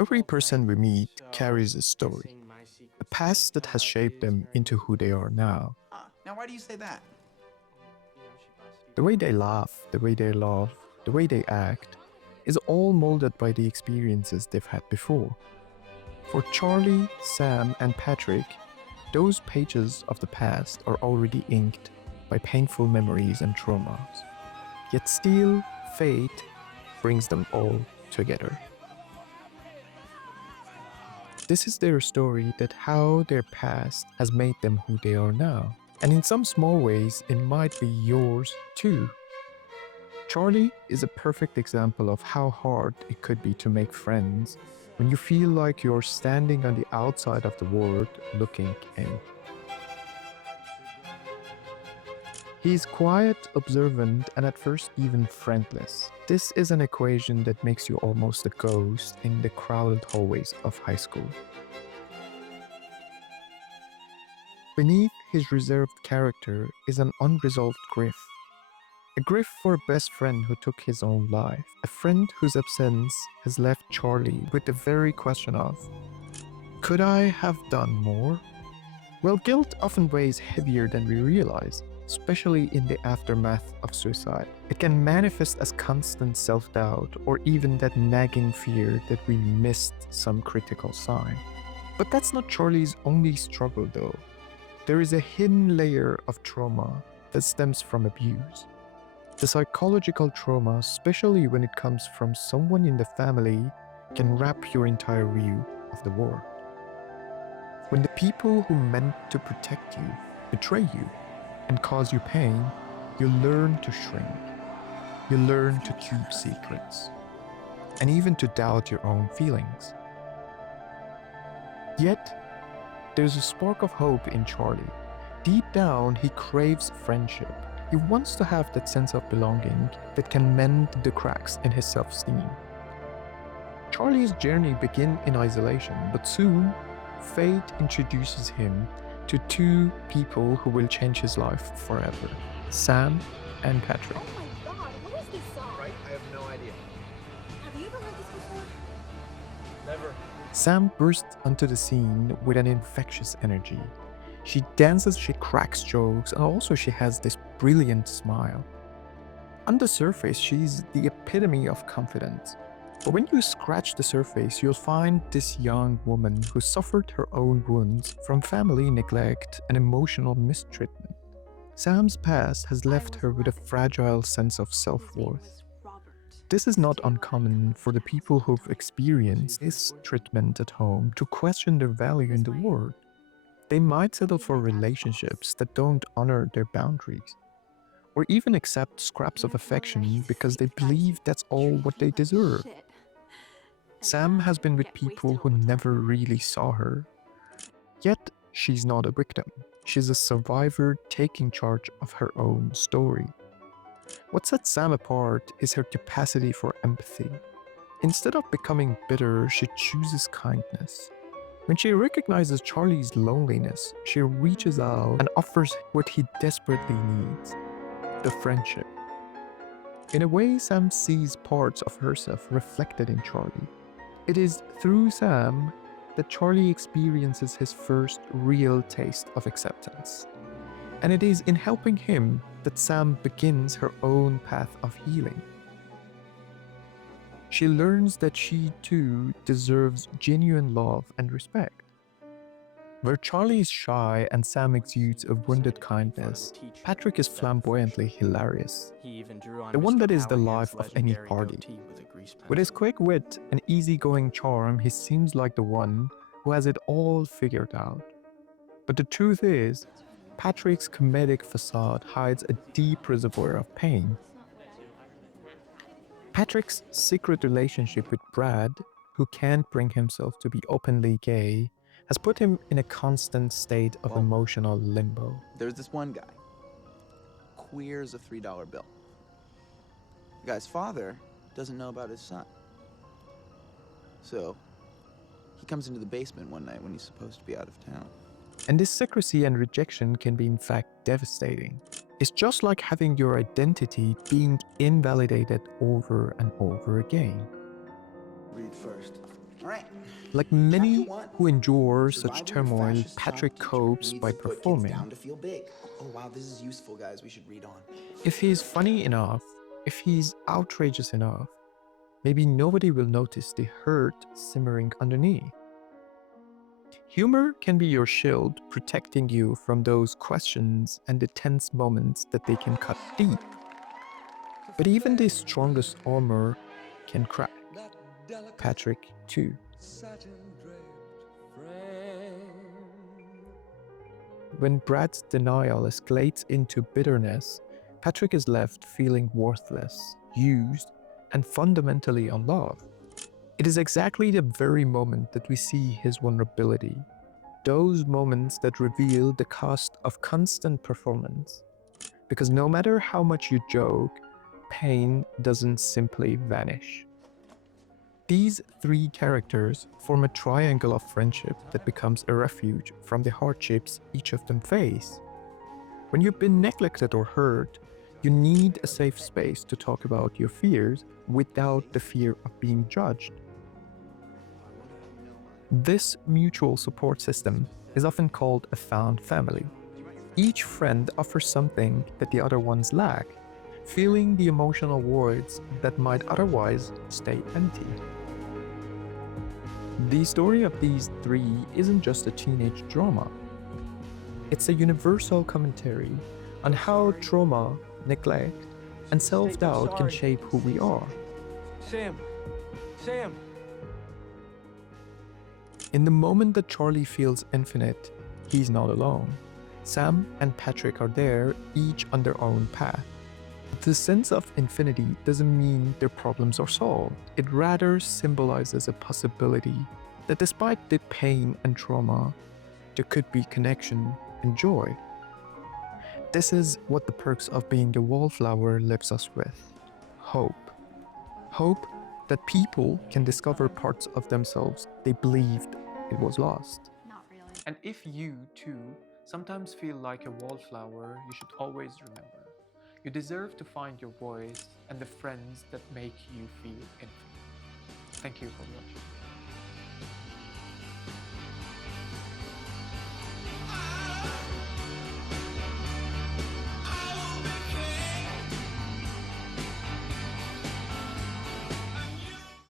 Every person we meet carries a story, a past that has shaped them into who they are now. Now why do you say that? The way they laugh, the way they love, the way they act is all molded by the experiences they've had before. For Charlie, Sam, and Patrick, those pages of the past are already inked by painful memories and traumas. Yet still, fate brings them all together. This is their story, that how their past has made them who they are now. And in some small ways, it might be yours too. Charlie is a perfect example of how hard it could be to make friends when you feel like you're standing on the outside of the world looking in. He's quiet, observant, and at first even friendless. This is an equation that makes you almost a ghost in the crowded hallways of high school. Beneath his reserved character is an unresolved grief. A grief for a best friend who took his own life. A friend whose absence has left Charlie with the very question of, could I have done more? Well, guilt often weighs heavier than we realize, especially in the aftermath of suicide. It can manifest as constant self-doubt or even that nagging fear that we missed some critical sign. But that's not Charlie's only struggle though. There is a hidden layer of trauma that stems from abuse. The psychological trauma, especially when it comes from someone in the family, can wrap your entire view of the world. When the people who meant to protect you betray you and cause you pain, you learn to shrink. You learn to keep secrets, and even to doubt your own feelings. Yet, there's a spark of hope in Charlie. Deep down, he craves friendship. He wants to have that sense of belonging that can mend the cracks in his self-esteem. Charlie's journey begins in isolation, but soon, fate introduces him to two people who will change his life forever: Sam and Patrick. Oh my god, what is this song? Right? I have no idea. Have you ever heard this before? Never. Sam bursts onto the scene with an infectious energy. She dances, she cracks jokes, and also she has this brilliant smile. On the surface, she's the epitome of confidence. But when you scratch the surface, you'll find this young woman who suffered her own wounds from family neglect and emotional mistreatment. Sam's past has left her with a fragile sense of self-worth. This is not uncommon for the people who've experienced this treatment at home to question their value in the world. They might settle for relationships that don't honor their boundaries, or even accept scraps of affection because they believe that's all what they deserve. Sam has been with people who never really saw her. Yet, she's not a victim. She's a survivor taking charge of her own story. What sets Sam apart is her capacity for empathy. Instead of becoming bitter, she chooses kindness. When she recognizes Charlie's loneliness, she reaches out and offers what he desperately needs: the friendship. In a way, Sam sees parts of herself reflected in Charlie. It is through Sam that Charlie experiences his first real taste of acceptance. And it is in helping him that Sam begins her own path of healing. She learns that she too deserves genuine love and respect. Where Charlie is shy and Sam exudes a wounded kindness, Patrick is flamboyantly hilarious, the one that is the life of any party. With his quick wit and easygoing charm, he seems like the one who has it all figured out. But the truth is, Patrick's comedic facade hides a deep reservoir of pain. Patrick's secret relationship with Brad, who can't bring himself to be openly gay, has put him in a constant state of emotional limbo. There's this one guy. Queer as a $3 bill. The guy's father doesn't know about his son. So, he comes into the basement one night when he's supposed to be out of town. And this secrecy and rejection can be in fact devastating. It's just like having your identity being invalidated over and over again. Read first. All right. Like Chapter many 1. who endure such Surviving your turmoil, fascist child Patrick teacher who copes needs by to put kids performing. down to feel big. Oh wow, this is useful, guys. We should read on. If he's funny enough, if he's outrageous enough, maybe nobody will notice the hurt simmering underneath. Humor can be your shield, protecting you from those questions and the tense moments that they can cut deep. But even the strongest armor can crack. Patrick, too. When Brad's denial escalates into bitterness, Patrick is left feeling worthless, used, and fundamentally unloved. It is exactly the very moment that we see his vulnerability, those moments that reveal the cost of constant performance. Because no matter how much you joke, pain doesn't simply vanish. These three characters form a triangle of friendship that becomes a refuge from the hardships each of them face. When you've been neglected or hurt, you need a safe space to talk about your fears without the fear of being judged. This mutual support system is often called a found family. Each friend offers something that the other ones lack, filling the emotional voids that might otherwise stay empty. The story of these three isn't just a teenage drama. It's a universal commentary on how trauma, neglect, and self-doubt can shape who we are. Sam! Sam! In the moment that Charlie feels infinite, he's not alone. Sam and Patrick are there, each on their own path. The sense of infinity doesn't mean their problems are solved. It rather symbolizes a possibility that despite the pain and trauma, there could be connection and joy. This is what the perks of being a wallflower leaves us with: hope. Hope that people can discover parts of themselves they believed it was lost. Not really. And if you, too, sometimes feel like a wallflower, you should always remember you deserve to find your voice and the friends that make you feel infinite. Thank you for watching.